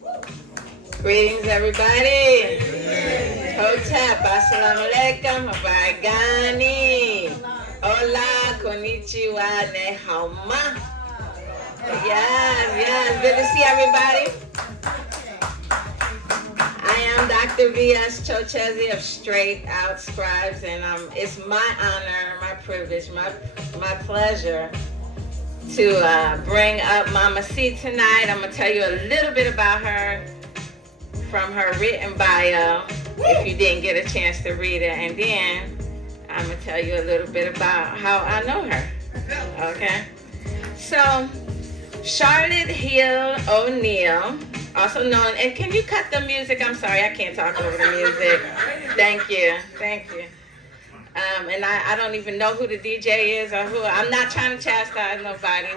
Greetings, everybody. Hotep, assalamu alaikum, habagani. Hola, konnichiwa, nehama. Yes, good to see everybody. I am Dr. V.S. Chochezi of Straight Out Scribes, and it's my honor, my privilege, my pleasure to bring up Mama C tonight. I'm going to tell you a little bit about her from her written bio, if you didn't get a chance to read it, and then I'm going to tell you a little bit about how I know her. Okay? So, Charlotte Hill O'Neal, also known, and can you cut the music? I'm sorry, I can't talk over the music. Thank you. And I don't even know who the DJ is or who. I'm not trying to chastise nobody.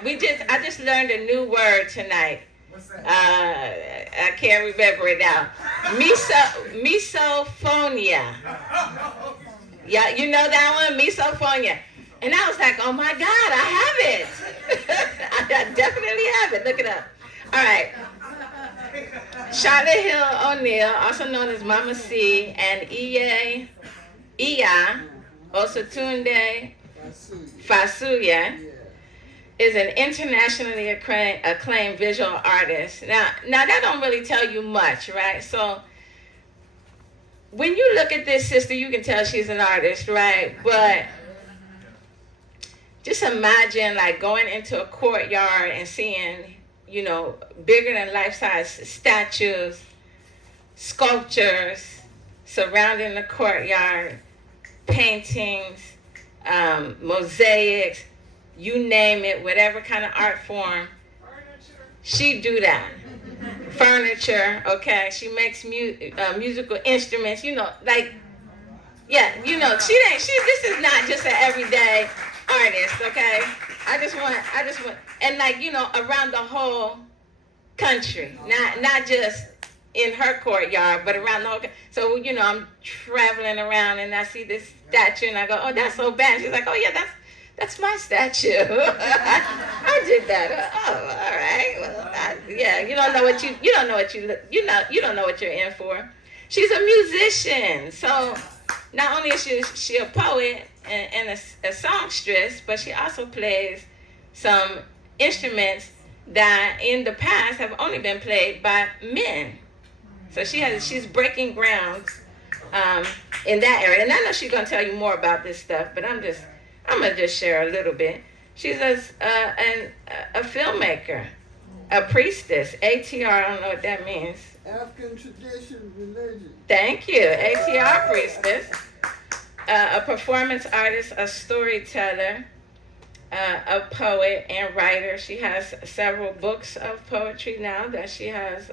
I just learned a new word tonight. What's that? I can't remember it now. Misophonia. Yeah, you know that one? Misophonia. And I was like, oh my God, I have it. I definitely have it. Look it up. All right. Charlotte Hill O'Neal, also known as Mama C, and Iya Osotunde Fasuya, is an internationally acclaimed visual artist. Now that don't really tell you much, right? So when you look at this sister, you can tell she's an artist, right? But just imagine like going into a courtyard and seeing, bigger than life-size statues, sculptures surrounding the courtyard, paintings, mosaics, you name it, whatever kind of art form, she do that. Furniture, okay, she makes musical instruments, this is not just an everyday artist, okay? I just want, and around the whole country, not just in her courtyard, but around the whole. So I'm traveling around and I see this statue and I go, oh, that's so bad. She's like, oh yeah, that's my statue. I did that. Oh, all right. Well, you don't know what you're in for. She's a musician, so not only is she a poet and a songstress, but she also plays some instruments that in the past have only been played by men. So she's breaking ground in that area. And I know she's gonna tell you more about this stuff, but I'm gonna just share a little bit. She's a filmmaker, a priestess, ATR. I don't know what that means. African tradition, religion. Thank you, ATR priestess. A performance artist, a storyteller, a poet and writer. She has several books of poetry now that she has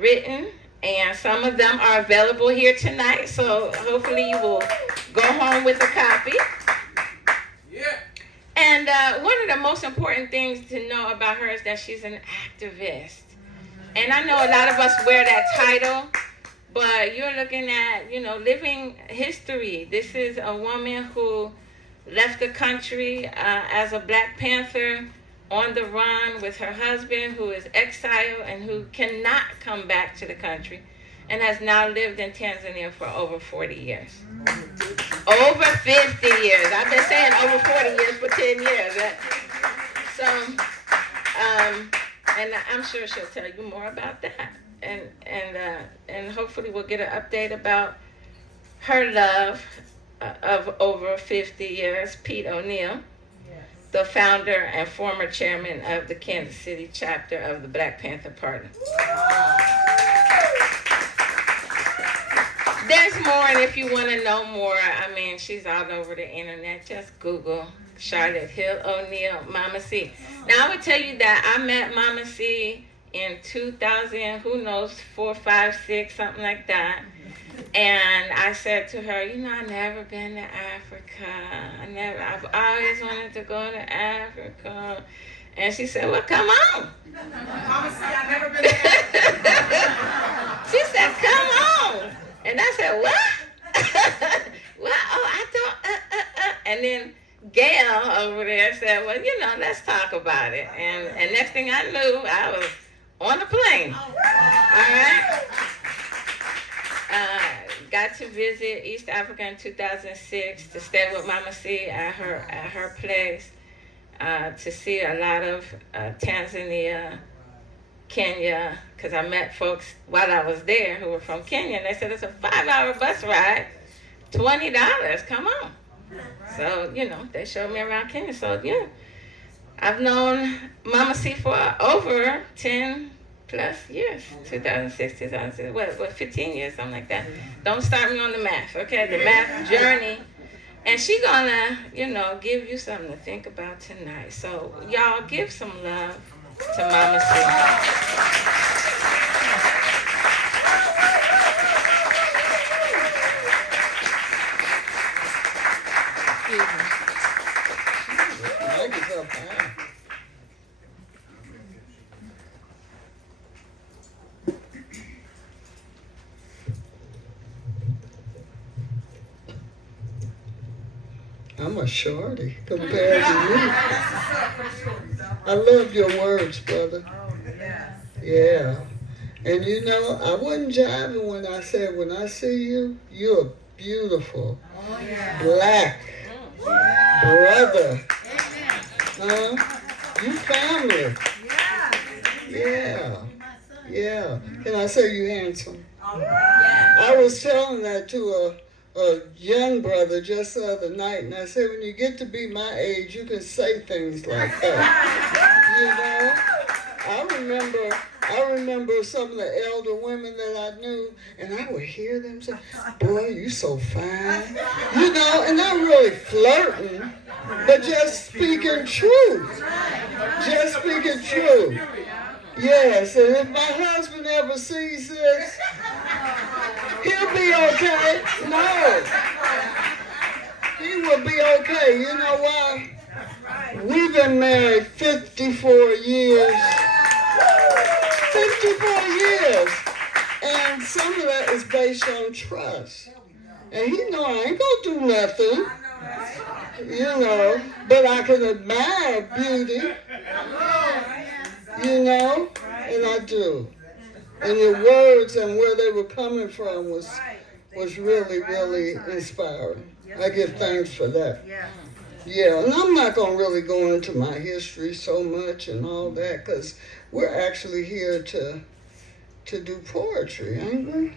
written, and some of them are available here tonight, so hopefully you will go home with a copy. Yeah. And one of the most important things to know about her is that she's an activist. And I know a lot of us wear that title, but you're looking at, living history. This is a woman who left the country as a Black Panther, on the run with her husband, who is exiled and who cannot come back to the country, and has now lived in Tanzania for over 40 years. Over 50 years. I've been saying over 40 years for 10 years. So, and I'm sure she'll tell you more about that. And hopefully we'll get an update about her love of over 50 years, Pete O'Neal, the founder and former chairman of the Kansas City chapter of the Black Panther Party. There's more, and if you want to know more, she's all over the internet. Just Google Charlotte Hill O'Neal, Mama C. Now, I would tell you that I met Mama C in 2000, who knows, 4, 5, 6, something like that. And I said to her, I've never been to Africa. I've always wanted to go to Africa. And she said, well, come on. Mama said, I've never been to Africa. She said, come on. And I said, what? Well, I thought, And then Gail over there said, well, let's talk about it. And next thing I knew, I was on the plane. Oh, All right. Got to visit East Africa in 2006 to stay with Mama C at her place. To see a lot of Tanzania, Kenya, because I met folks while I was there who were from Kenya. And they said it's a 5-hour bus ride, $20. Come on. So, they showed me around Kenya. So, yeah, I've known Mama C for over 10 plus years. 2006, 2006, what 15 years, something like that. Don't start me on the math, okay? The math journey. And she gonna, give you something to think about tonight. So, y'all give some love to Mama C. I'm a shorty compared to you. I love your words, brother. Yeah. And I wasn't jiving when I said, when I see you, you're beautiful. Black. Brother. You family. Yeah. Can I say you handsome? I was telling that to a young brother just the other night, and I said, when you get to be my age, you can say things like that. I remember some of the elder women that I knew, and I would hear them say, boy, you so fine. And not really flirting, but just speaking truth. Just speaking truth. Yes, and if my husband ever sees this, he'll be okay. No. He will be okay. You know why? We've been married 54 years. 54 years. And some of that is based on trust. And he know I ain't gonna do nothing. But I can admire beauty. And I do. And your words and where they were coming from was really, really inspiring. I give thanks for that. Yeah, and I'm not going to really go into my history so much and all that, because we're actually here to do poetry, ain't we?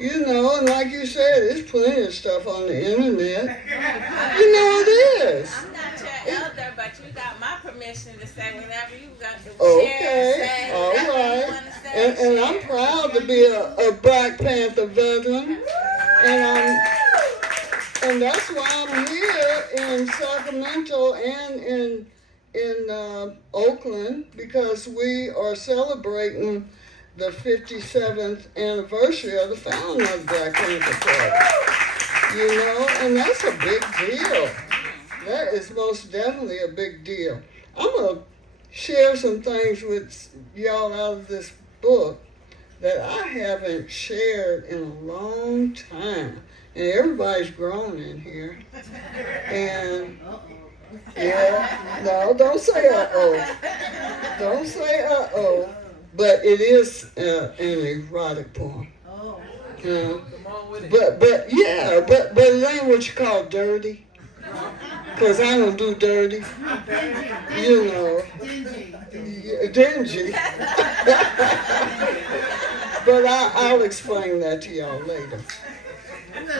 And like you said, there's plenty of stuff on the internet. It is. I'm not your elder, but you got my permission to say whatever you got to share and say. All right. You want to say, and I'm proud to be a Black Panther veteran. And that's why I'm here in Sacramento and in Oakland, because we are celebrating the 57th anniversary of the founding of the Black Panther Party. And that's a big deal. That is most definitely a big deal. I'm going to share some things with y'all out of this book that I haven't shared in a long time. And everybody's grown in here. And, no, don't say uh-oh. Don't say uh-oh. But it is an erotic poem. But it ain't what you call dirty. Because I don't do dirty. Dingy. But I'll explain that to y'all later.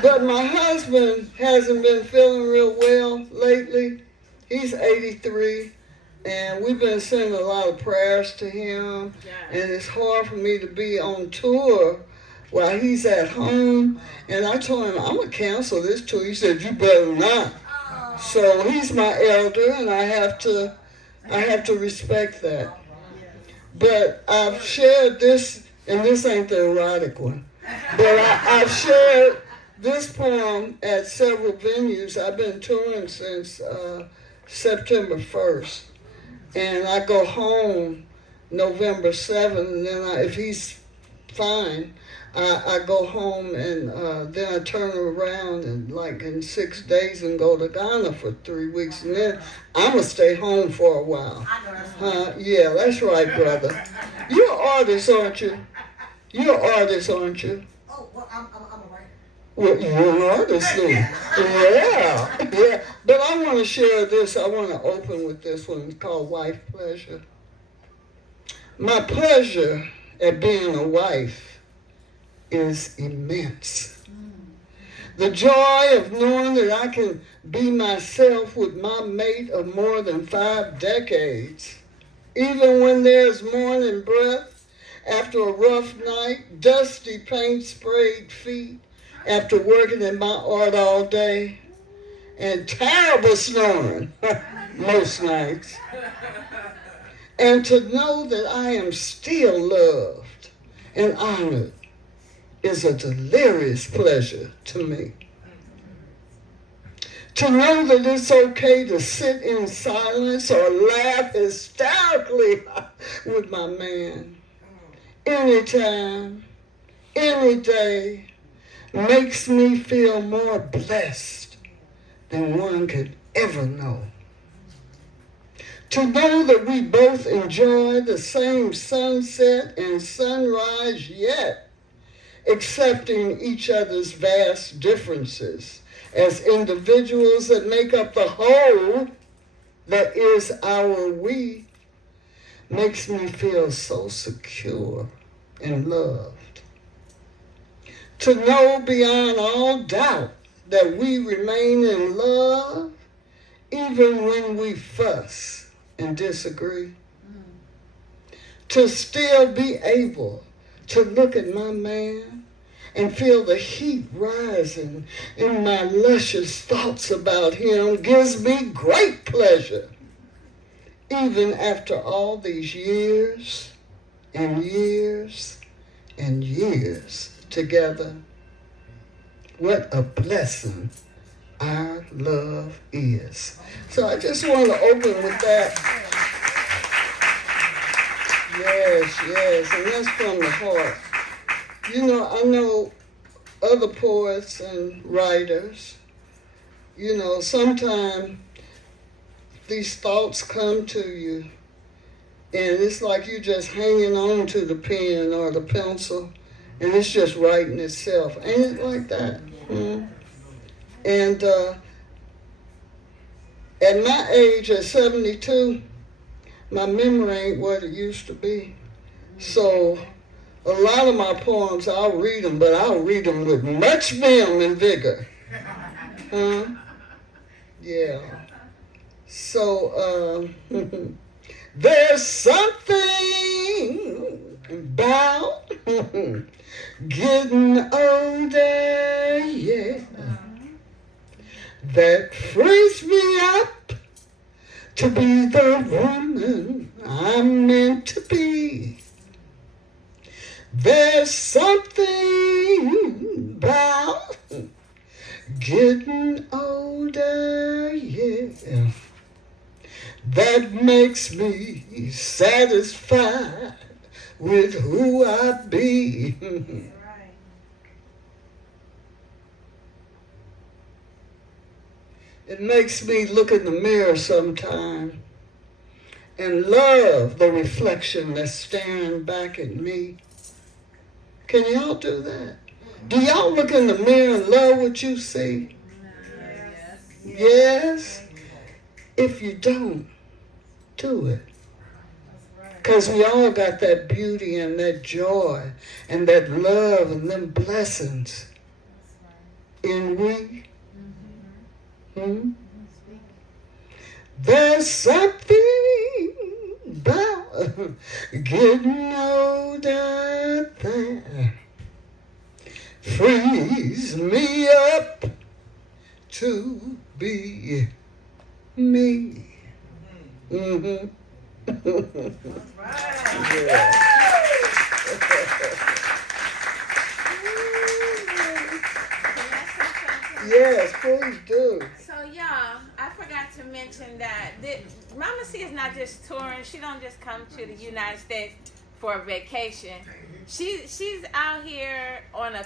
But my husband hasn't been feeling real well lately. He's 83. And we've been sending a lot of prayers to him. And it's hard for me to be on tour while he's at home. And I told him, I'm going to cancel this tour. He said, you better not. So he's my elder, and I have to respect that. But I've shared this, and this ain't the erotic one. But I've shared this poem at several venues. I've been touring since September 1st. And I go home November 7th, and then if he's fine. I go home and then I turn around and like in 6 days and go to Ghana for 3 weeks, and then I'm gonna stay home for a while. Yeah, that's right, brother. You're an artist, aren't you? You're an artist, aren't you? Oh, well, I'm a writer. Well, you're an artist then. Yeah. But I want to share this. I want to open with this one. It's called Wife Pleasure. My pleasure at being a wife is immense. The joy of knowing that I can be myself with my mate of more than 5 decades, even when there's morning breath after a rough night, dusty paint-sprayed feet after working in my art all day, and terrible snoring most nights. And to know that I am still loved and honored is a delirious pleasure to me. To know that it's okay to sit in silence or laugh hysterically with my man anytime, any day, makes me feel more blessed than one could ever know. To know that we both enjoy the same sunset and sunrise, yet accepting each other's vast differences as individuals that make up the whole that is our we, makes me feel so secure and loved. To know beyond all doubt that we remain in love even when we fuss and disagree. To still be able to look at my man and feel the heat rising in my luscious thoughts about him gives me great pleasure. Even after all these years and years and years together, what a blessing our love is. So I just want to open with that. Yes, and that's from the heart. You know, I know other poets and writers, you know, sometimes these thoughts come to you and it's like you just hanging on to the pen or the pencil and it's just writing itself. Ain't it like that? Mm-hmm. And at my age, at 72, my memory ain't what it used to be. So a lot of my poems, I'll read them, but I'll read them with much vim and vigor. Huh? Yeah. So there's something about getting older, yeah, that frees me up to be the woman I'm meant to be. There's something about getting older, yeah, that makes me satisfied with who I be. It makes me look in the mirror sometime and love the reflection that's staring back at me. Can y'all do that? Do y'all look in the mirror and love what you see? Yes? If you don't, do it. Because we all got that beauty and that joy and that love and them blessings in we. There's something about getting older that frees me up to be me. Mm-hmm. Yeah. Yes, please do. So y'all, I forgot to mention that Mama C is not just touring. She don't just come to the United States for a vacation. She's out here on a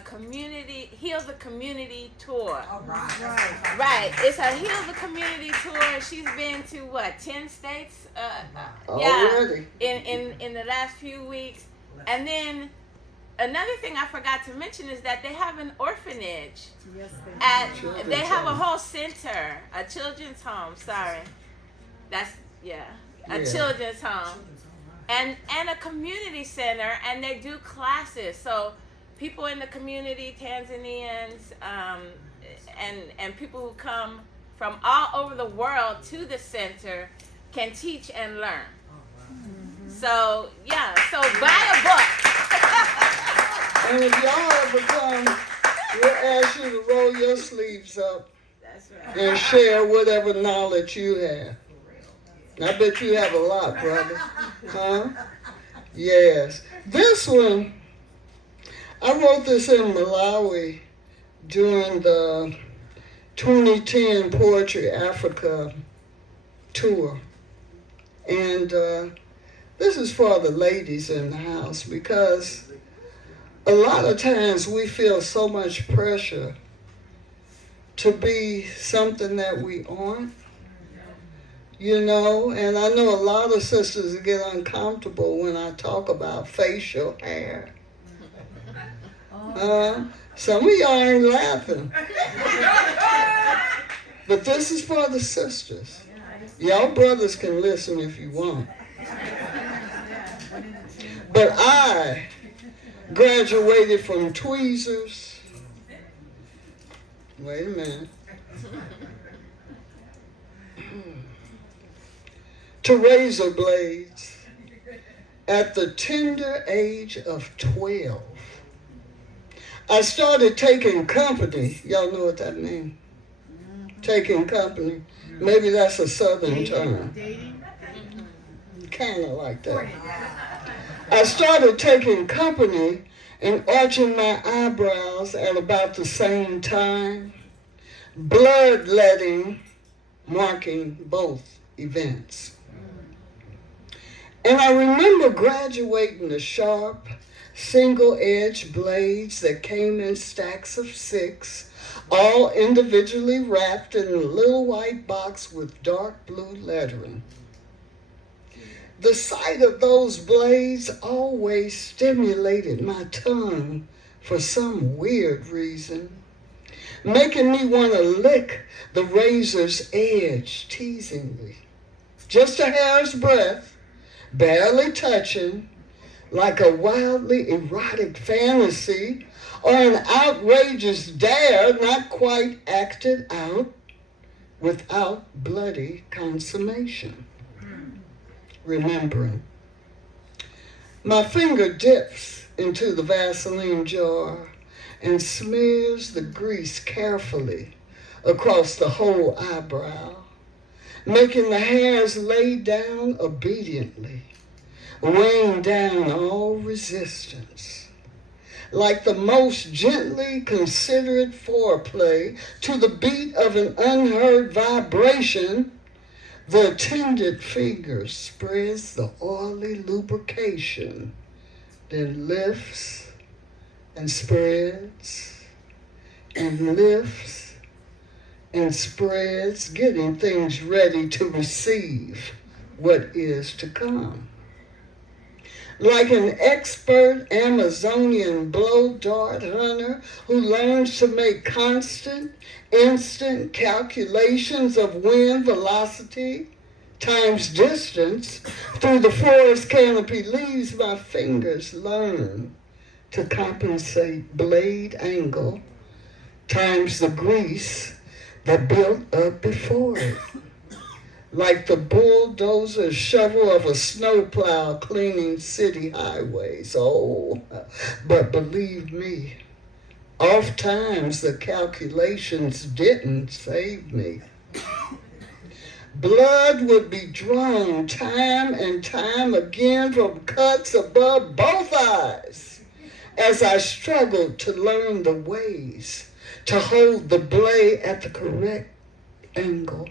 Heal the Community tour. All right. Right. It's a Heal the Community tour. She's been to 10 states? Already. In the last few weeks. And then another thing I forgot to mention is that they have an orphanage. Yes, They have a whole center, a children's home. Sorry. A children's home. And a community center, and they do classes. So people in the community, Tanzanians, and people who come from all over the world to the center can teach and learn. So buy a book. And if y'all ever come, we'll ask you to roll your sleeves up. That's right. And share whatever knowledge you have. I bet you have a lot, brother. Huh? Yes. This one, I wrote this in Malawi during the 2010 Poetry Africa tour. And this is for the ladies in the house, because a lot of times we feel so much pressure to be something that we aren't. And I know a lot of sisters get uncomfortable when I talk about facial hair. Some of y'all ain't laughing. But this is for the sisters. Y'all brothers can listen if you want. But I graduated from tweezers. Wait a minute. To razor blades at the tender age of 12. I started taking company. Y'all know what that means? Taking company. Maybe that's a southern term. Kind of like that. I started taking company and arching my eyebrows at about the same time. Bloodletting marking both events. And I remember graduating the sharp, single-edged blades that came in stacks of 6, all individually wrapped in a little white box with dark blue lettering. The sight of those blades always stimulated my tongue for some weird reason, making me want to lick the razor's edge teasingly. Just a hair's breadth, barely touching, like a wildly erotic fantasy or an outrageous dare not quite acted out without bloody consummation. Remembering. My finger dips into the Vaseline jar and smears the grease carefully across the whole eyebrow, making the hairs lay down obediently, weighing down all resistance. Like the most gently considerate foreplay to the beat of an unheard vibration, the attended finger spreads the oily lubrication, then lifts and spreads and lifts and spreads, getting things ready to receive what is to come. Like an expert Amazonian blow dart hunter who learns to make constant, instant calculations of wind velocity times distance through the forest canopy leaves, my fingers learn to compensate blade angle times the grease that built up before it. Like the bulldozer shovel of a snowplow cleaning city highways. Oh, but believe me, oft times the calculations didn't save me. Blood would be drawn time and time again from cuts above both eyes as I struggled to learn the ways to hold the blade at the correct angle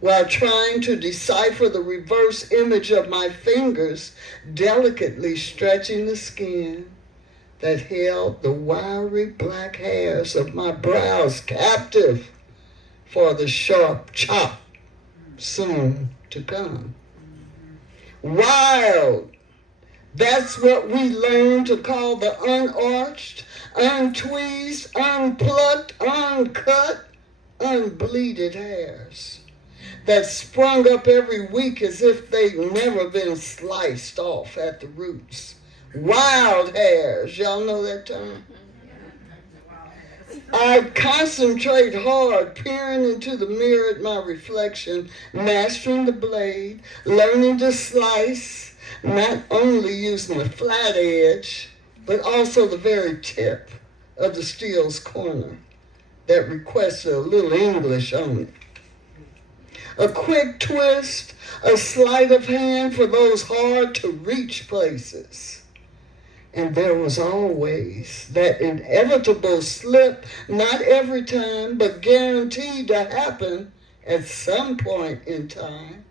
while trying to decipher the reverse image of my fingers delicately stretching the skin that held the wiry black hairs of my brows captive for the sharp chop soon to come. Wild, that's what we learned to call the unarched, untweezed, unplucked, uncut, unbleeded hairs that sprung up every week as if they'd never been sliced off at the roots. Wild hairs, y'all know that term? I concentrate hard, peering into the mirror at my reflection, mastering the blade, learning to slice, not only using the flat edge, but also the very tip of the steel's corner that requested a little English on it. A quick twist, a sleight of hand for those hard-to-reach places. And there was always that inevitable slip, not every time, but guaranteed to happen at some point in time.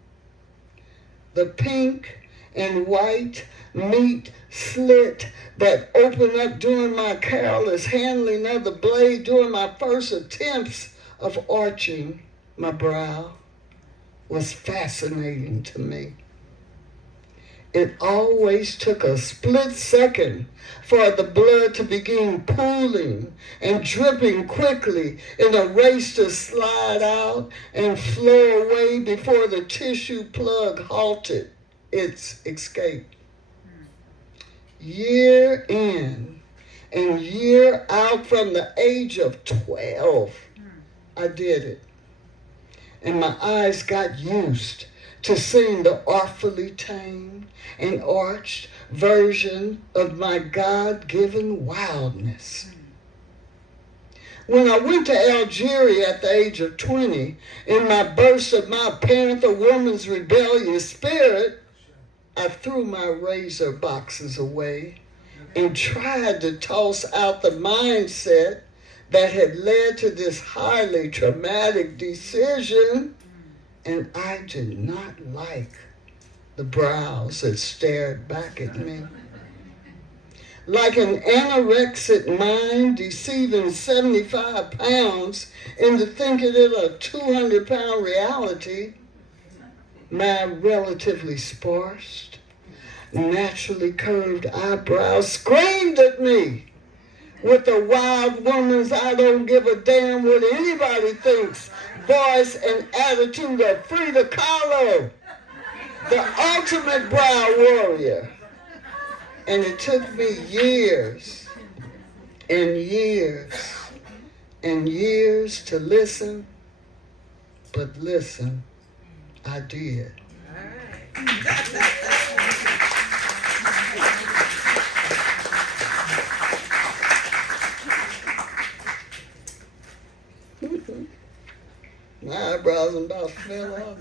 The pink and white meat slit that opened up during my careless handling of the blade during my first attempts of arching my brow was fascinating to me. It always took a split second for the blood to begin pooling and dripping quickly in a race to slide out and flow away before the tissue plug halted its escape. Year in and year out from the age of 12, I did it. And my eyes got used to seeing the artfully tamed and arched version of my God-given wildness. When I went to Algeria at the age of 20, in my burst of my Panther woman's rebellious spirit, I threw my razor boxes away and tried to toss out the mindset that had led to this highly traumatic decision, and I did not like the brows that stared back at me. Like an anorexic mind deceiving 75 pounds into thinking it a 200-pound reality, my relatively sparse, naturally curved eyebrows screamed at me with a wild woman's I don't give a damn what anybody thinks voice and attitude of Frida Kahlo, the ultimate brow warrior. And it took me years and years and years to listen, but listen, I did. My eyebrows about fell off.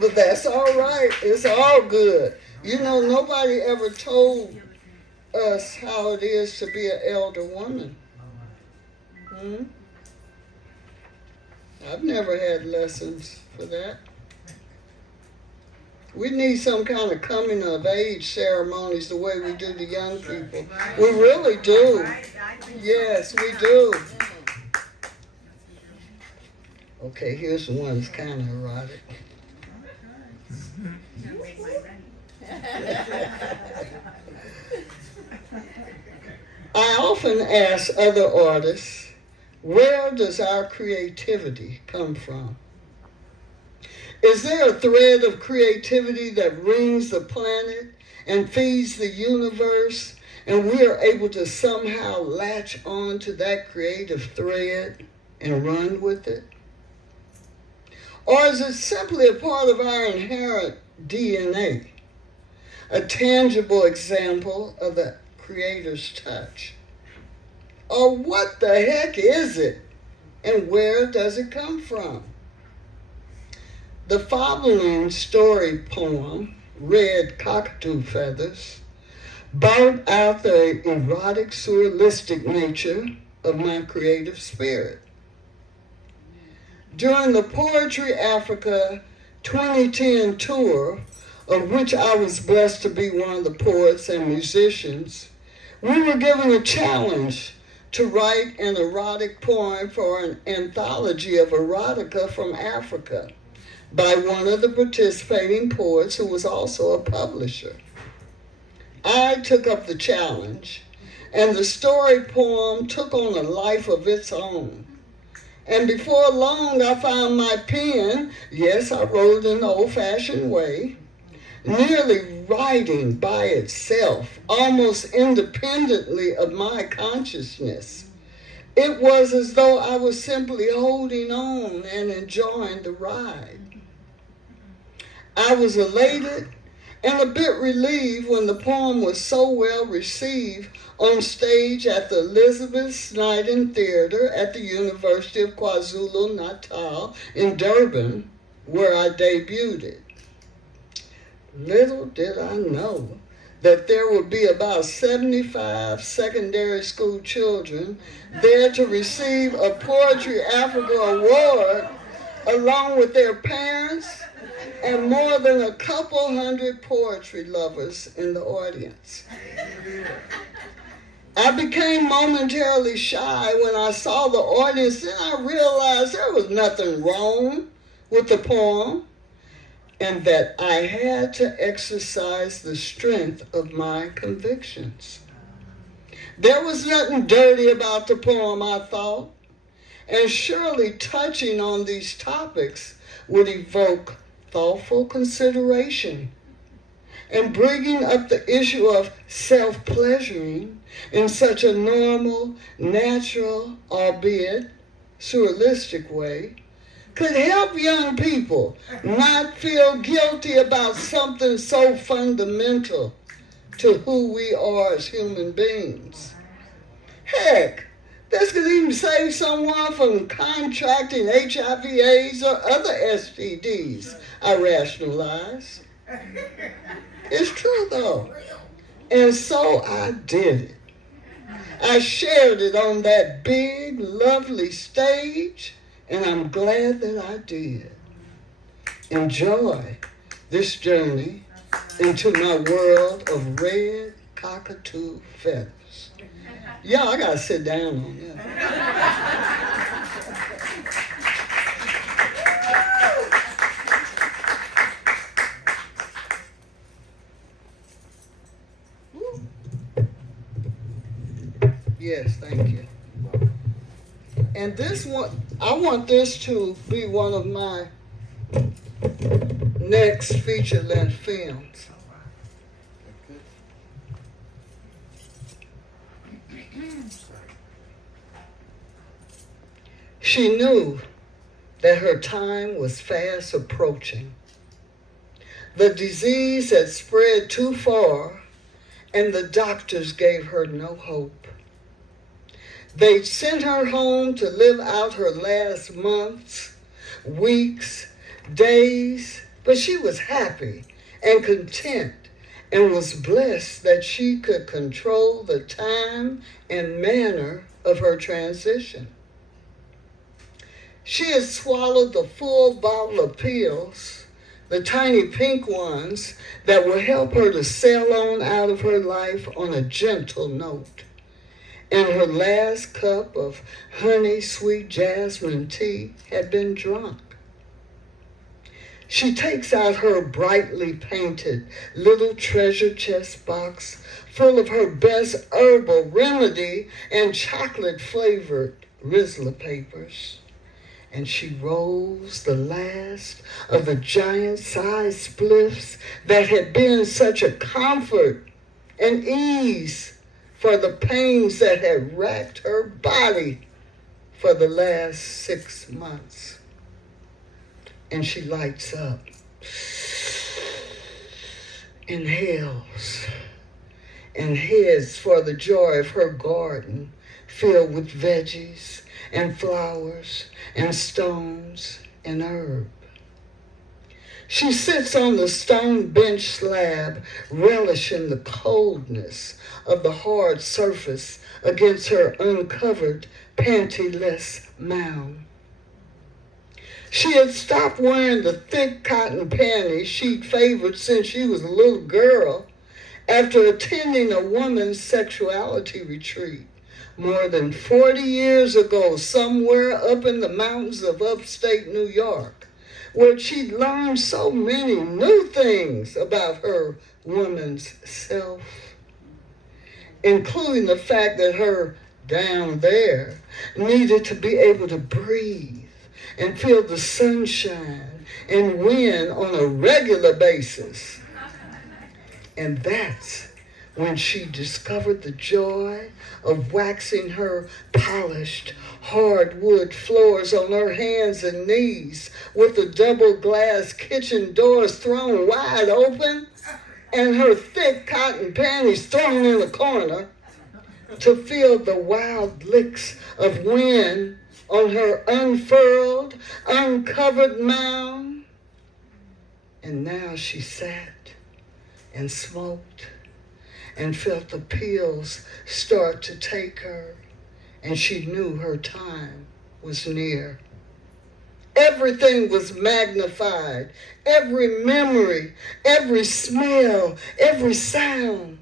But that's all right. It's all good. You know, nobody ever told us how it is to be an elder woman. I've never had lessons for that. We need some kind of coming of age ceremonies the way we do the young people. We really do. Yes, we do. Okay, here's one that's kind of erotic. I often ask other artists, where does our creativity come from? Is there a thread of creativity that rings the planet and feeds the universe, and we are able to somehow latch on to that creative thread and run with it? Or is it simply a part of our inherent DNA, a tangible example of the Creator's touch? Or what the heck is it, and where does it come from? The following story poem, Red Cockatoo Feathers, brought out the erotic, surrealistic nature of my creative spirit. During the Poetry Africa 2010 tour, of which I was blessed to be one of the poets and musicians, we were given a challenge to write an erotic poem for an anthology of erotica from Africa by one of the participating poets who was also a publisher. I took up the challenge, and the story poem took on a life of its own. And before long, I found my pen. Yes, I wrote in the old-fashioned way, nearly writing by itself, almost independently of my consciousness. It was as though I was simply holding on and enjoying the ride. I was elated and a bit relieved when the poem was so well received on stage at the Elizabeth Snydden Theater at the University of KwaZulu-Natal in Durban, where I debuted it. Little did I know that there would be about 75 secondary school children there to receive a Poetry Africa award along with their parents and more than a couple hundred poetry lovers in the audience. I became momentarily shy when I saw the audience, and I realized there was nothing wrong with the poem and that I had to exercise the strength of my convictions. There was nothing dirty about the poem, I thought, and surely touching on these topics would evoke thoughtful consideration, and bringing up the issue of self-pleasuring in such a normal, natural, albeit surrealistic way could help young people not feel guilty about something so fundamental to who we are as human beings. Heck, this could even save someone from contracting HIV/AIDS or other STDs, I rationalize. It's true though. And so I did it. I shared it on that big, lovely stage, and I'm glad that I did. Enjoy this journey into my world of red cockatoo feathers. Yeah, I gotta sit down on that. Yes, thank you. And this one, I want this to be one of my next feature-length films. She knew that her time was fast approaching. The disease had spread too far, and the doctors gave her no hope. They sent her home to live out her last months, weeks, days, but she was happy and content and was blessed that she could control the time and manner of her transition. She had swallowed the full bottle of pills, the tiny pink ones that would help her to sail on out of her life on a gentle note. And her last cup of honey sweet jasmine tea had been drunk. She takes out her brightly painted little treasure chest box full of her best herbal remedy and chocolate-flavored Rizla papers. And she rolls the last of the giant-sized spliffs that had been such a comfort and ease for the pains that had racked her body for the last 6 months. And she lights up, inhales, and heads for the joy of her garden filled with veggies and flowers and stones and herb. She sits on the stone bench slab, relishing the coldness of the hard surface against her uncovered, pantyless mound. She had stopped wearing the thick cotton panties she'd favored since she was a little girl after attending a woman's sexuality retreat more than 40 years ago somewhere up in the mountains of upstate New York, where she'd learned so many new things about her woman's self, including the fact that her down there needed to be able to breathe and feel the sunshine and wind on a regular basis. And that's when she discovered the joy of waxing her polished hardwood floors on her hands and knees with the double glass kitchen doors thrown wide open and her thick cotton panties thrown in the corner to feel the wild licks of wind on her unfurled, uncovered mound. And now she sat and smoked and felt the pills start to take her, and she knew her time was near. Everything was magnified, every memory, every smell, every sound.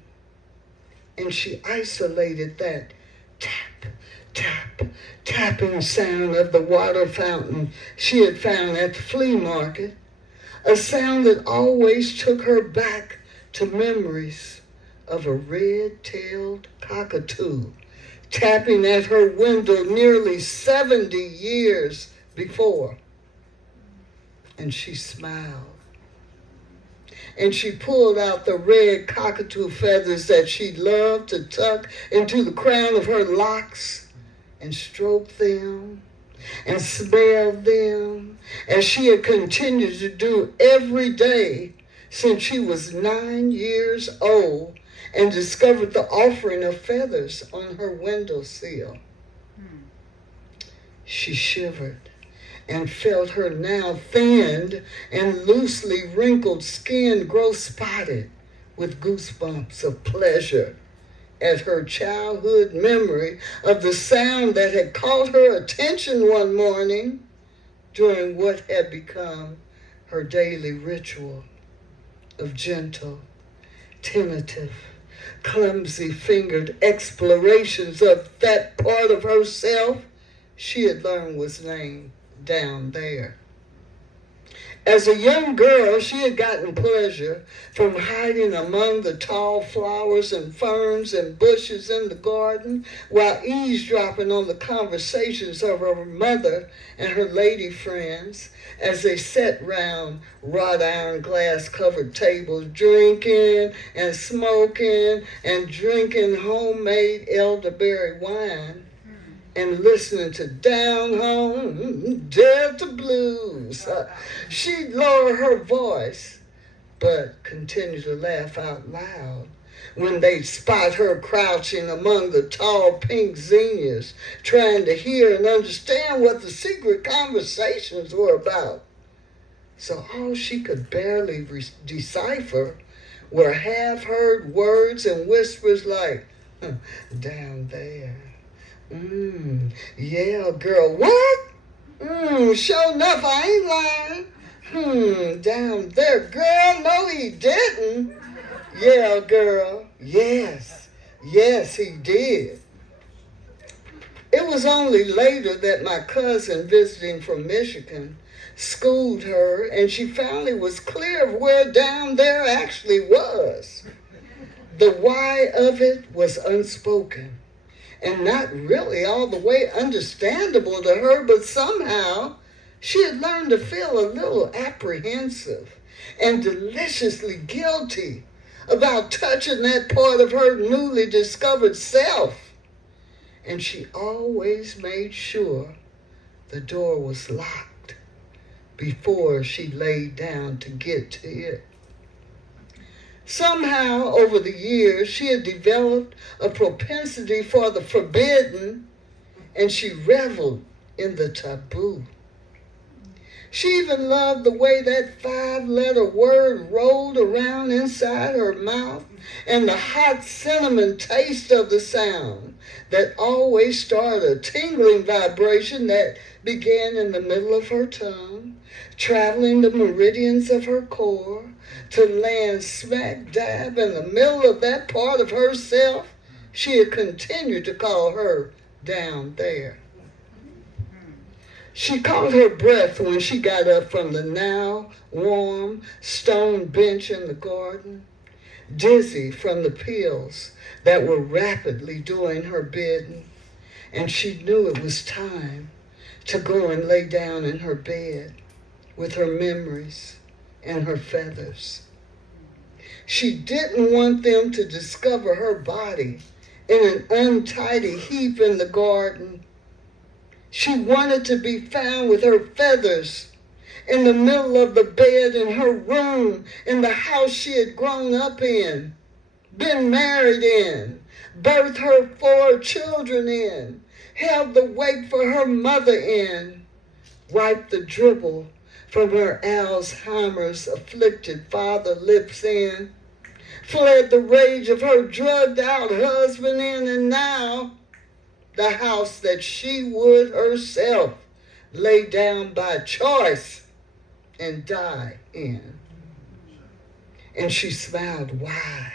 And she isolated that tap, tap, tapping sound of the water fountain she had found at the flea market, a sound that always took her back to memories of a red-tailed cockatoo tapping at her window nearly 70 years before. And she smiled. And she pulled out the red cockatoo feathers that she loved to tuck into the crown of her locks and stroked them and smelled them as she had continued to do every day since she was 9 years old and discovered the offering of feathers on her windowsill. She shivered and felt her now thinned and loosely wrinkled skin grow spotted with goosebumps of pleasure at her childhood memory of the sound that had caught her attention one morning during what had become her daily ritual of gentle, tentative, clumsy-fingered explorations of that part of herself she had learned was named down there. As a young girl, she had gotten pleasure from hiding among the tall flowers and ferns and bushes in the garden while eavesdropping on the conversations of her mother and her lady friends as they sat round wrought iron glass-covered tables drinking and smoking and drinking homemade elderberry wine and listening to Down Home Delta Blues. She'd lower her voice, but continue to laugh out loud when they'd spot her crouching among the tall pink zinnias, trying to hear and understand what the secret conversations were about. So all she could barely decipher were half-heard words and whispers like, down there. Yeah, girl, what? Sure enough, I ain't lying. Down there, girl, no he didn't. Yeah, girl, yes, he did. It was only later that my cousin visiting from Michigan schooled her, and she finally was clear of where down there actually was. The why of it was unspoken and not really all the way understandable to her, but somehow she had learned to feel a little apprehensive and deliciously guilty about touching that part of her newly discovered self. And she always made sure the door was locked before she laid down to get to it. Somehow, over the years, she had developed a propensity for the forbidden, and she reveled in the taboo. She even loved the way that 5-letter word rolled around inside her mouth and the hot cinnamon taste of the sound that always started a tingling vibration that began in the middle of her tongue, traveling the meridians of her core to land smack dab in the middle of that part of herself she had continued to call her down there. She caught her breath when she got up from the now warm stone bench in the garden, dizzy from the pills that were rapidly doing her bidding, and she knew it was time to go and lay down in her bed with her memories and her feathers. She didn't want them to discover her body in an untidy heap in the garden. She wanted to be found with her feathers in the middle of the bed in her room, in the house she had grown up in, been married in, birthed her 4 children in, held the wake for her mother in, wiped the dribble from her Alzheimer's afflicted father lips in, fled the rage of her drugged out husband in, and now the house that she would herself lay down by choice and die in. And she smiled wide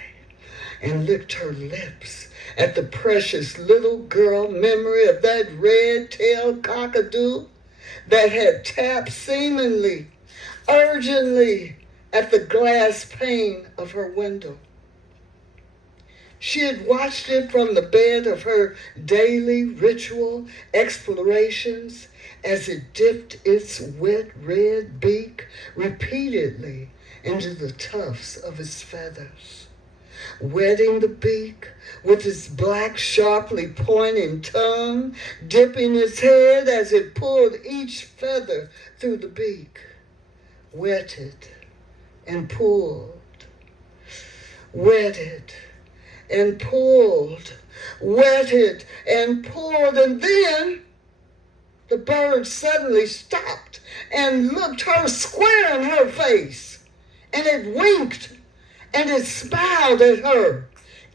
and licked her lips at the precious little girl memory of that red-tailed cockatoo that had tapped seemingly, urgently at the glass pane of her window. She had watched it from the bed of her daily ritual explorations as it dipped its wet red beak repeatedly into the tufts of its feathers, wetting the beak with its black, sharply pointing tongue, dipping its head as it pulled each feather through the beak, wetted and pulled, wetted and pulled, wetted and pulled, and then the bird suddenly stopped and looked her square in her face, and it winked and it smiled at her.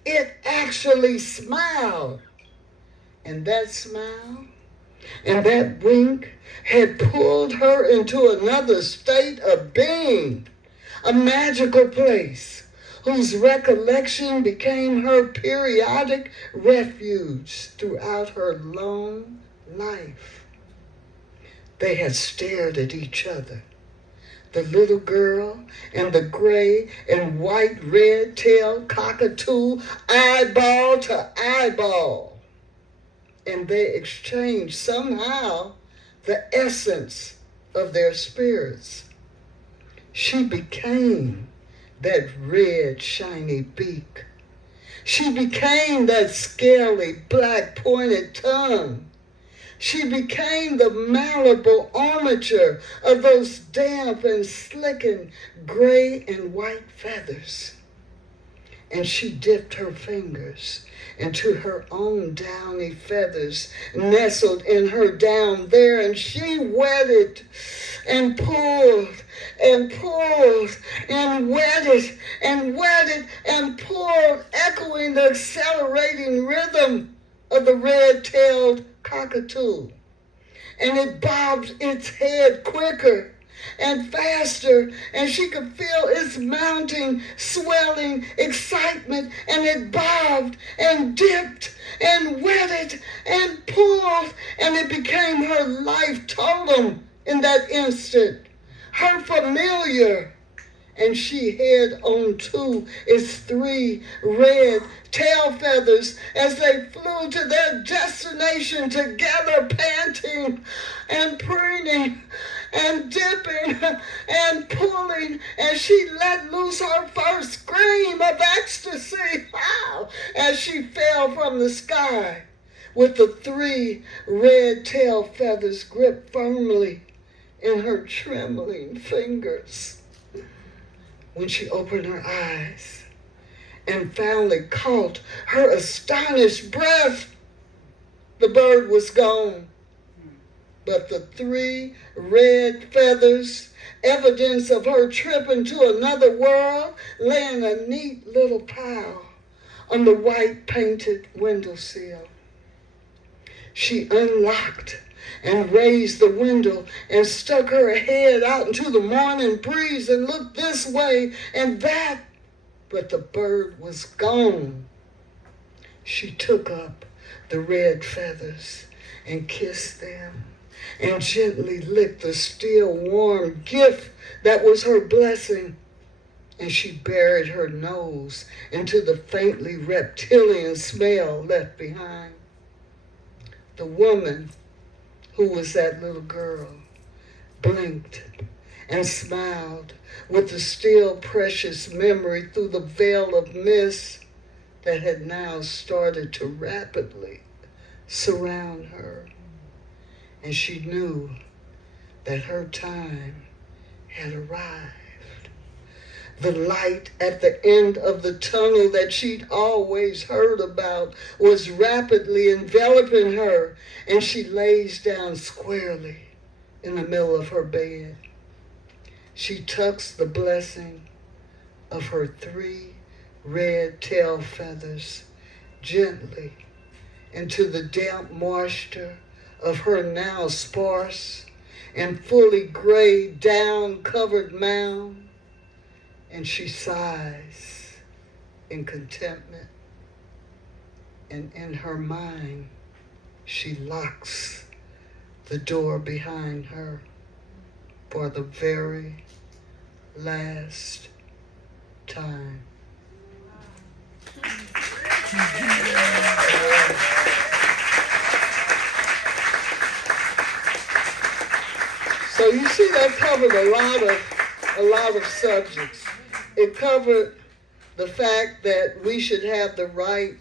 It actually smiled, and that smile and that wink had pulled her into another state of being, a magical place whose recollection became her periodic refuge throughout her long life. They had stared at each other, the little girl and the gray and white red-tailed cockatoo, eyeball to eyeball, and they exchanged somehow the essence of their spirits. She became that red, shiny beak. She became that scaly, black, pointed tongue. She became the malleable armature of those damp and slicking gray and white feathers. And she dipped her fingers into her own downy feathers nestled in her down there, and she wetted and pulled and pulled and wetted and wetted and pulled, echoing the accelerating rhythm of the red-tailed cockatoo. And it bobbed its head quicker and faster, and she could feel its mounting, swelling excitement, and it bobbed and dipped and wetted and pulled, and it became her life totem in that instant, her familiar, and she held on to its 3 red tail feathers as they flew to their destination together, panting and preening and dipping and pulling, and she let loose her first scream of ecstasy as she fell from the sky with the 3 red tail feathers gripped firmly in her trembling fingers. When she opened her eyes and finally caught her astonished breath, the bird was gone. but the 3 red feathers, evidence of her trip into another world, lay in a neat little pile on the white painted windowsill. She unlocked and raised the window and stuck her head out into the morning breeze and looked this way and that, but the bird was gone. She took up the red feathers and kissed them and gently licked the still warm gift that was her blessing. And she buried her nose into the faintly reptilian smell left behind. The woman, who was that little girl, blinked and smiled with the still precious memory through the veil of mist that had now started to rapidly surround her. And she knew that her time had arrived. The light at the end of the tunnel that she'd always heard about was rapidly enveloping her, and she lays down squarely in the middle of her bed. She tucks the blessing of her 3 red tail feathers gently into the damp moisture of her now sparse and fully gray down-covered mound, and she sighs in contentment, and in her mind she locks the door behind her for the very last time. So you see, that covered a lot of subjects. It covered the fact that we should have the right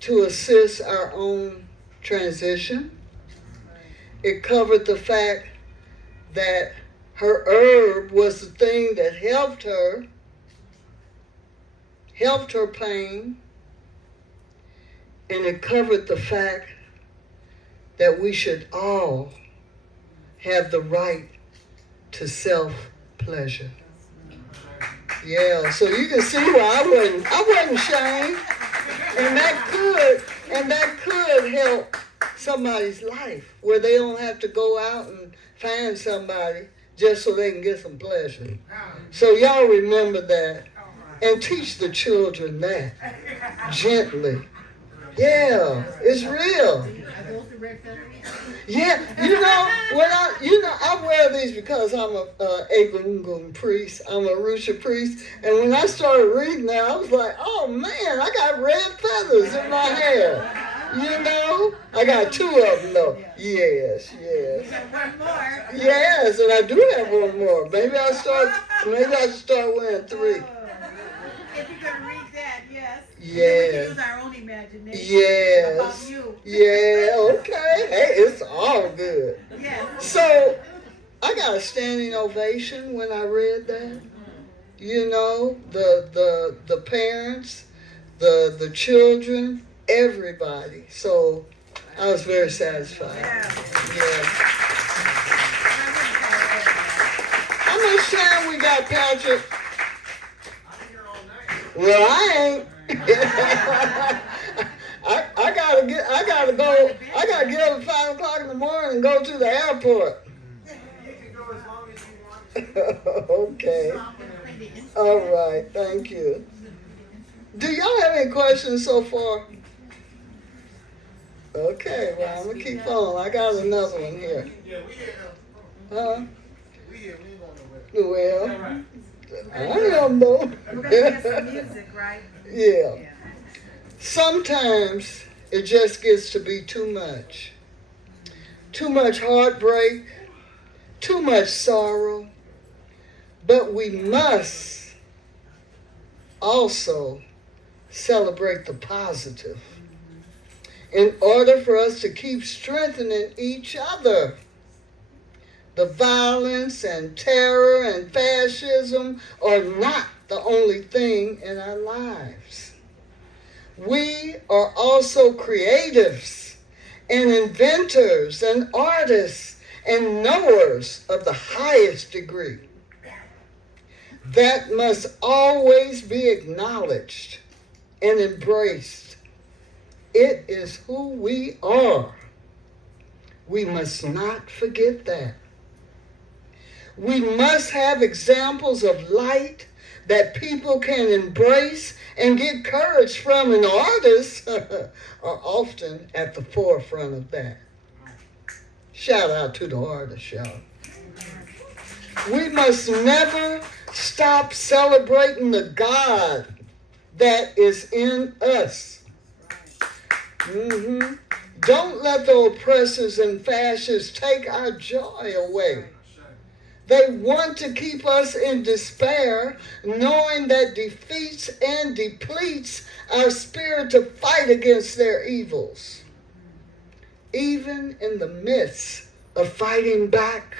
to assist our own transition. It covered the fact that her herb was the thing that helped her pain. And it covered the fact that we should all have the right to self-pleasure. Yeah, so you can see why I wasn't shamed. And that could help somebody's life, where they don't have to go out and find somebody just so they can get some pleasure. So y'all remember that and teach the children that gently. Yeah, it's real. Yeah, I wear these because I'm a Egungun priest. I'm a Rusha priest. And when I started reading that, I was like, oh man, I got red feathers in my hair. You know? I got 2 of them though. Yes. One more. Yes, and I do have one more. Maybe I should start wearing 3. If you're going to read that, yes. Yes. We can use our own imagination. Yes. About you. Yeah, okay. Hey, it's all good. Yes. So, I got a standing ovation when I read that. You know, the parents, the children, everybody. So, I was very satisfied. Yeah. How much time we got, Patrick? Well, I ain't. I gotta get up at 5 o'clock in the morning and go to the airport. You can go as long as you want. Okay. All right. Thank you. Do y'all have any questions so far? Okay. Well, I'm gonna keep on. I got another one here. Yeah, we here. Huh? We here. We ain't going nowhere. Well, I don't know. We're going to get some music, right? Yeah. Sometimes it just gets to be too much. Too much heartbreak, too much sorrow. But we must also celebrate the positive in order for us to keep strengthening each other. The violence and terror and fascism are not the only thing in our lives. We are also creatives and inventors and artists and knowers of the highest degree. That must always be acknowledged and embraced. It is who we are. We must not forget that. We must have examples of light that people can embrace and get courage from, and artists are often at the forefront of that. Shout out to the artists, y'all. We must never stop celebrating the God that is in us. Don't let the oppressors and fascists take our joy away. They want to keep us in despair, knowing that defeats and depletes our spirit to fight against their evils. Even in the midst of fighting back,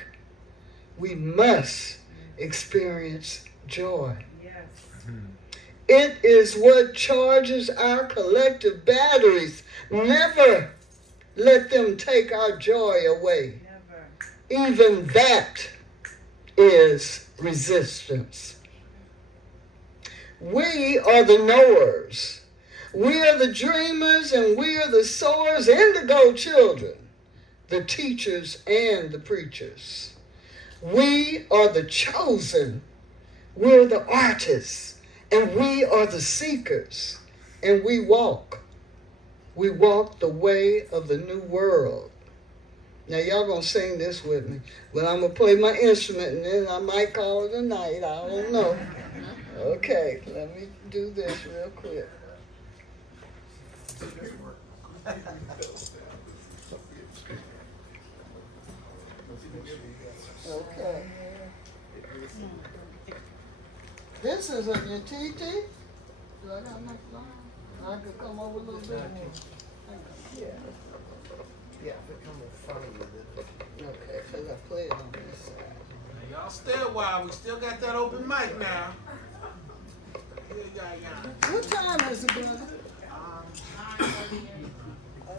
we must experience joy. It is what charges our collective batteries. Never let them take our joy away. Even that is resistance. We are the knowers. We are the dreamers, and we are the sowers, indigo children, the teachers and the preachers. We are the chosen. We're the artists, and we are the seekers, and we walk. We walk the way of the new world. Now, y'all gonna sing this with me, but I'm gonna play my instrument, and then I might call it a night. I don't know. Okay, let me do this real quick. Okay. This is a Yatiti. Do I got enough line? I could come over a little bit more. Yeah. Yeah, if it come in front of you, then. Okay, because I play it on this side. Now, y'all stay a while. We still got that open mic now. What time is it, brother?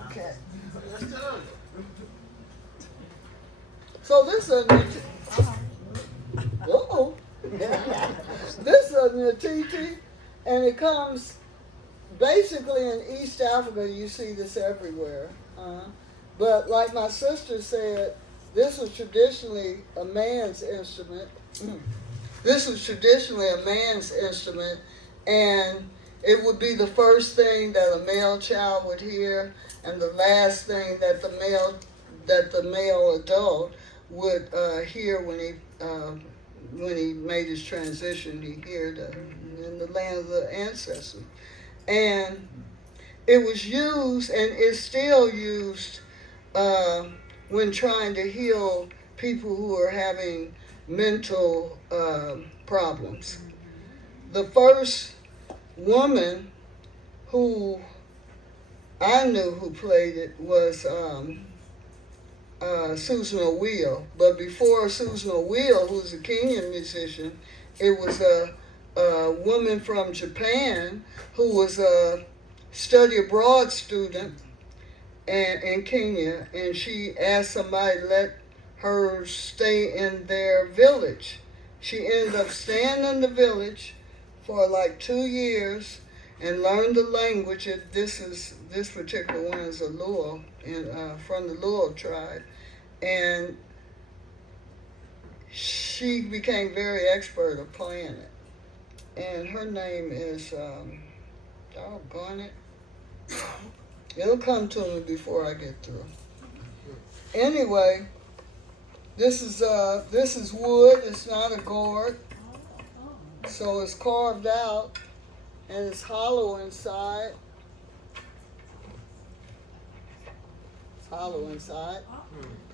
Okay. So this is a this is a Natiti, and it comes basically in East Africa. You see this everywhere. But like my sister said, this was traditionally a man's instrument. This was traditionally a man's instrument, and it would be the first thing that a male child would hear, and the last thing that the male adult would hear when he made his transition. He heard in the land of the ancestors, and it was used and is still used when trying to heal people who are having mental problems. The first woman who I knew who played it was Susan O'Wheel. But before Susan O'Wheel, who was a Kenyan musician, it was a woman from Japan who was a study abroad student in Kenya, and she asked somebody to let her stay in their village. She ended up staying in the village for like 2 years and learned the language. This particular one is a Luo, from the Luo tribe, and she became very expert at playing it. And her name is doggone it. It'll come to me before I get through. Anyway, this is wood. It's not a gourd, so it's carved out and it's hollow inside. It's hollow inside,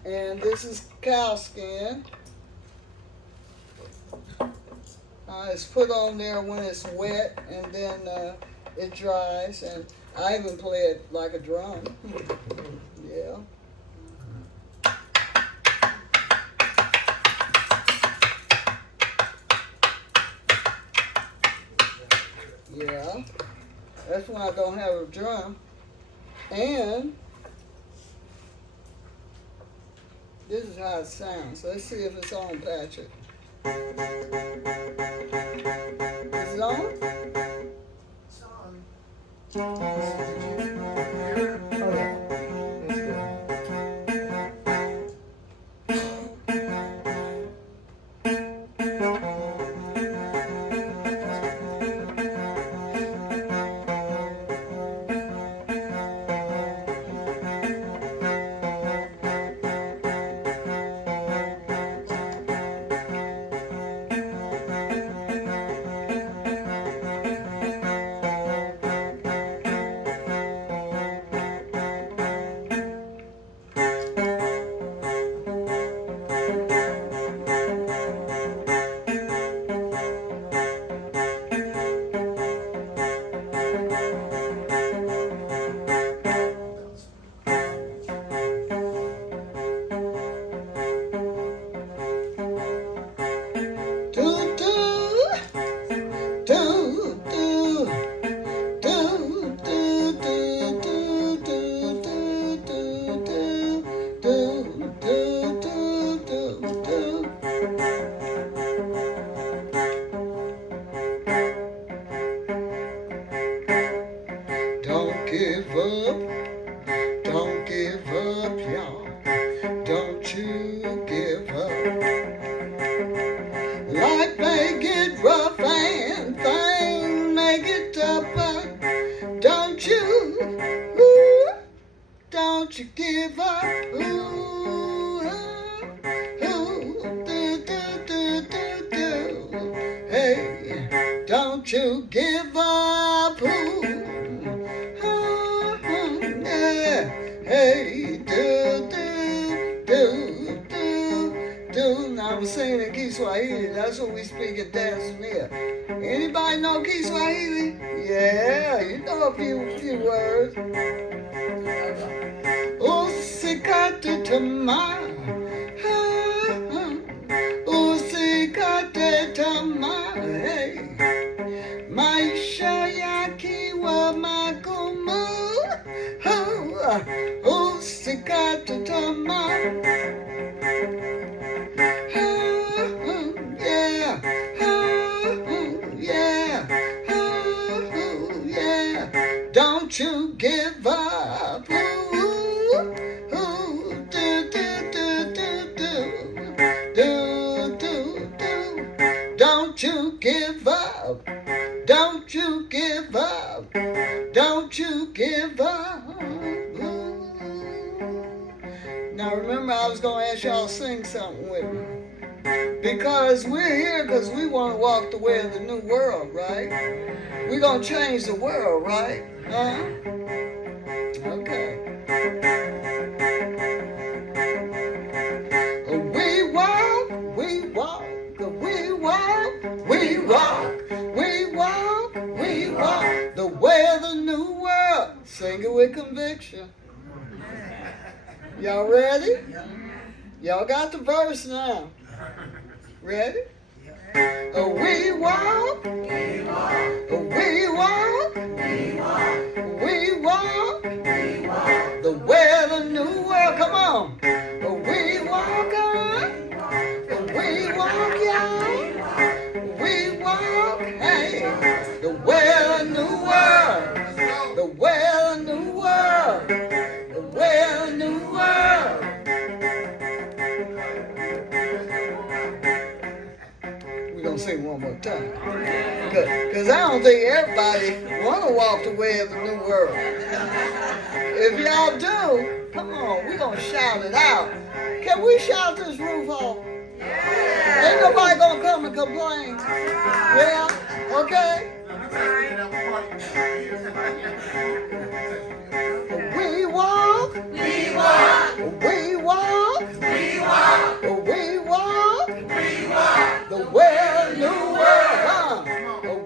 and this is cow skin. It's put on there when it's wet, and then it dries, and I even play it like a drum. Yeah. Yeah. That's when I don't have a drum. And This is how it sounds. Let's see if it's on, Patrick. Is it on? It's on. Oh, yeah. That's good. Do, do, do, do. Do, do, do, do, do, do, do, do, do, do, do. Don't give up, don't give up, y'all. Don't you give up. Life may get rough and things may get tough, but don't you give up. Ooh, do, do, do, do, do. Hey, don't you give up. Yeah. Hey, do, do, do, do, do. Now I'm singing in Kiswahili. That's what we speak and dancing here. Anybody know Kiswahili? Yeah, you know a few words. Usikate tamaa, usikate tamaa. Hey. Maisha yakiwa magumu, usikate tamaa. Yeah, yeah, yeah. Don't you give up. Do, do, do, do, do. Do, do, do. Don't you give up. Don't you give up. Don't you give up. Now remember, I was going to ask y'all to sing something with me. Because we're here because we want to walk the way of the new world, right? We're going to change the world, right? Huh? Okay. We walk, we walk, we walk, we walk, we walk, we walk the way of the new world. Sing it with conviction. Y'all ready? Y'all got the verse now. Ready? We walk, we walk, we walk, we walk, we walk, we walk the way of the new world. Come on. We walk on, we walk, y'all. We walk, hey, the way of the new world. The way of the new world. The way of the new world. We're going to sing one more time. Because I don't think everybody want to walk the way of the new world. If y'all do, come on, we're going to shout it out. Can we shout this roof off? Ain't nobody going to come and complain. Yeah? Okay? We walk. We walk. We walk. We walk. We walk. We walk. The way of the new world.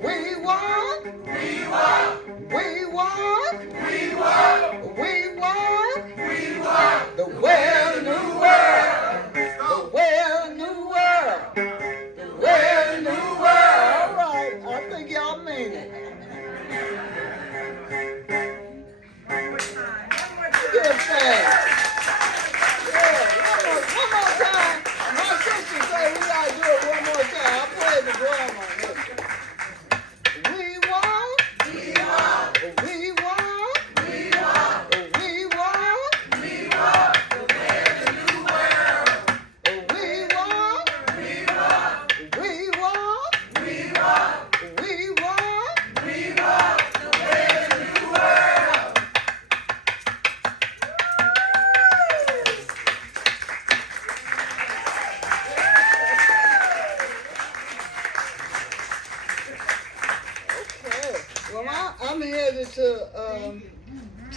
We walk. We walk. We walk. We walk. We walk. We walk. The way of the new world. The way of the new world. The way of the new world. All right. I think y'all mean it. Good thing. Yeah, one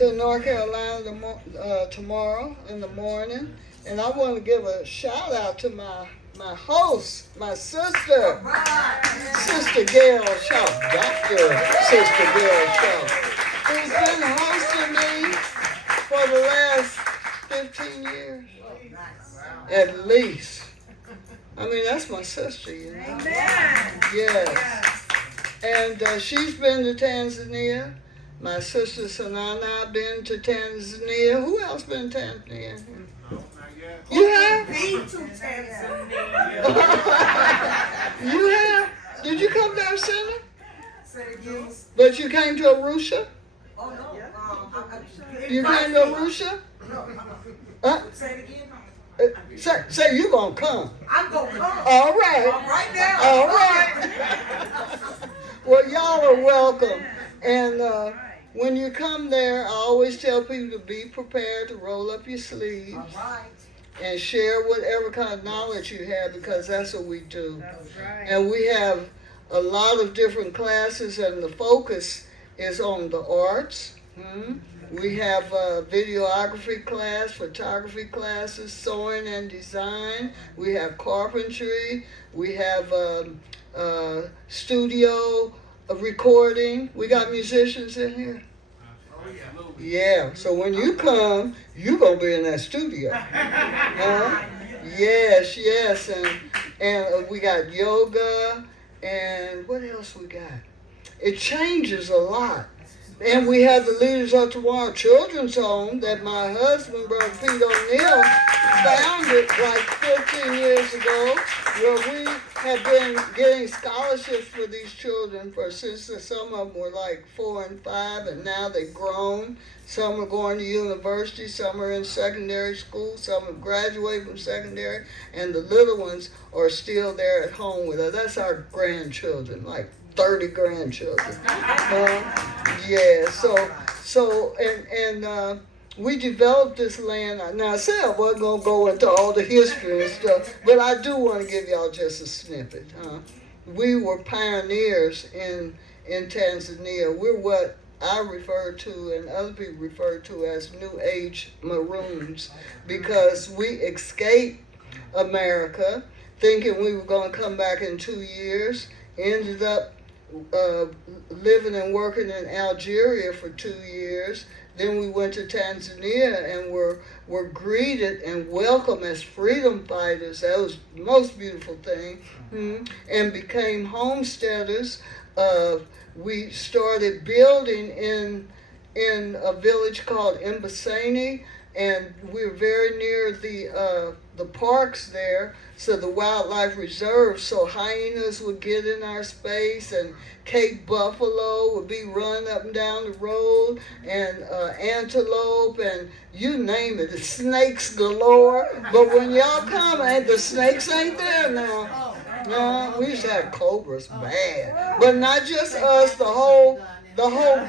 to North Carolina tomorrow in the morning. And I want to give a shout out to my host, my sister, Sister Gail Shaw, Dr. Sister Gail Shaw, who's been hosting me for the last 15 years, at least. I mean, that's my sister, you know. Yes. And she's been to Tanzania. My sister Sanana have been to Tanzania. Who else been to Tanzania? You have? Been to Tanzania. You have? Did you come to our center? Say it again. But you came to Arusha? Oh, no. You came to Arusha? No. Say it again. Say you gonna come. I'm going to come. All right. Right now. All right. Well, y'all are welcome. And when you come there, I always tell people to be prepared to roll up your sleeves. All right. And share whatever kind of knowledge you have, because that's what we do. That's right. And we have a lot of different classes, and the focus is on the arts. We have a videography class, photography classes, sewing and design. We have carpentry. We have studio recording. We got musicians in here. Yeah, so when you come, you're going to be in that studio. Yes, and we got yoga, and what else we got? It changes a lot. And we have the Leaders of Tomorrow Children's Home that my husband, Brother Pete O'Neill, founded like 15 years ago, where we have been getting scholarships for these children since some of them were like 4 and 5, and now they've grown. Some are going to university, some are in secondary school, some have graduated from secondary, and the little ones are still there at home with us. That's our grandchildren, like 30 grandchildren. We developed this land. Now I said I wasn't going to go into all the history and stuff, but I do want to give y'all just a snippet. We were pioneers in Tanzania. We're what I refer to and other people refer to as New Age Maroons, because we escaped America thinking we were going to come back in 2 years, ended up living and working in Algeria for 2 years. Then we went to Tanzania and were greeted and welcomed as freedom fighters. That was the most beautiful thing. And became homesteaders. We started building in a village called Mbasani, and we were very near the parks there, so the wildlife reserve, so hyenas would get in our space, and Cape buffalo would be run up and down the road, and antelope, and you name it, the snakes galore. But when y'all come, the snakes ain't there now. No, we used to have cobras bad, but not just us, the whole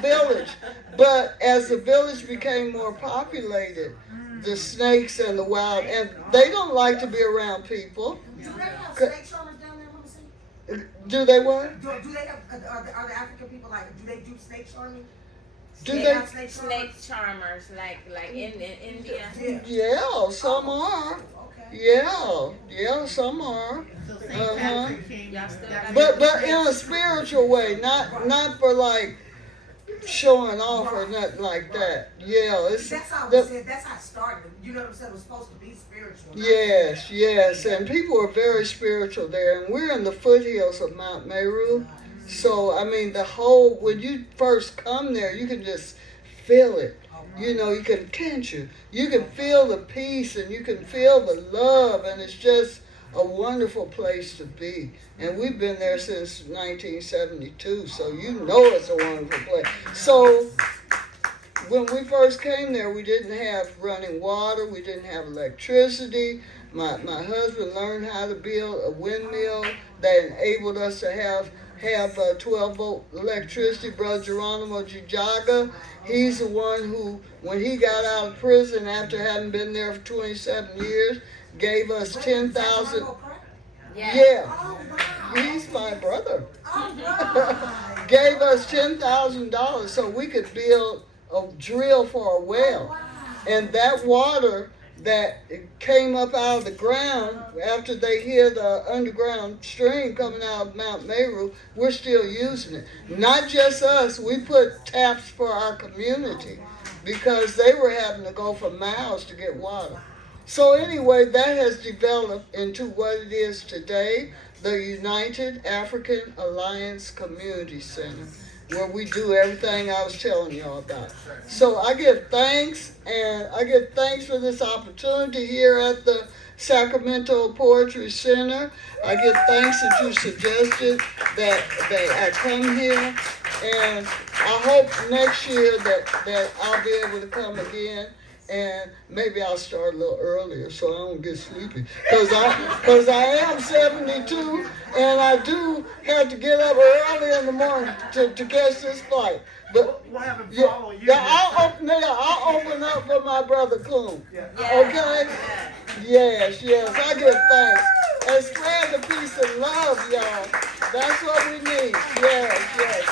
village. But as the village became more populated, the snakes and the wild, and they don't like to be around people. Do they have snake charmers down there, Mama C? Do they what? Do they have, are the African people do they do snake charming? Do they? Have snake Snake charmers, like in India. Yeah, some are. Okay. Yeah, some are. Y'all still got But in a spiritual way, not for like showing off or nothing like that. Yeah, it's That's how it started. You know what I'm saying? It was supposed to be spiritual. Yes, and people are very spiritual there, and we're in the foothills of Mount Meru. So I mean, when you first come there, you can just feel it. You know, you can you can feel the peace, and you can feel the love, and it's just a wonderful place to be. And we've been there since 1972, so you know it's a wonderful place. So when we first came there, we didn't have running water, we didn't have electricity. My husband learned how to build a windmill that enabled us to have 12-volt electricity. Brother Geronimo Jijaga, he's the one who, when he got out of prison after having been there for 27 years, gave us 10,000. Yeah, Oh, wow. he's my brother. Oh, wow. Gave us $10,000 so we could build drill for a well. And that water that came up out of the ground after they hit an underground stream coming out of Mount Meru, we're still using it. Not just us, we put taps for our community because they were having to go for miles to get water. So anyway, that has developed into what it is today, the United African Alliance Community Center, where we do everything I was telling y'all about. So I give thanks, and I give thanks for this opportunity here at the Sacramento Poetry Center. I give thanks that you suggested that I come here, and I hope next year that I'll be able to come again. And maybe I'll start a little earlier so I don't get sleepy. Because I am 72 and I do have to get up early in the morning to catch this flight. But We'll have him follow you. yeah, I'll open up for my brother Coon. Okay? Yes. I give thanks. And spread the peace and love, y'all. That's what we need. Yes.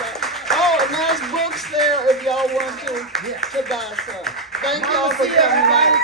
Oh, and there's books there if y'all want to buy some. Thank y'all for coming out.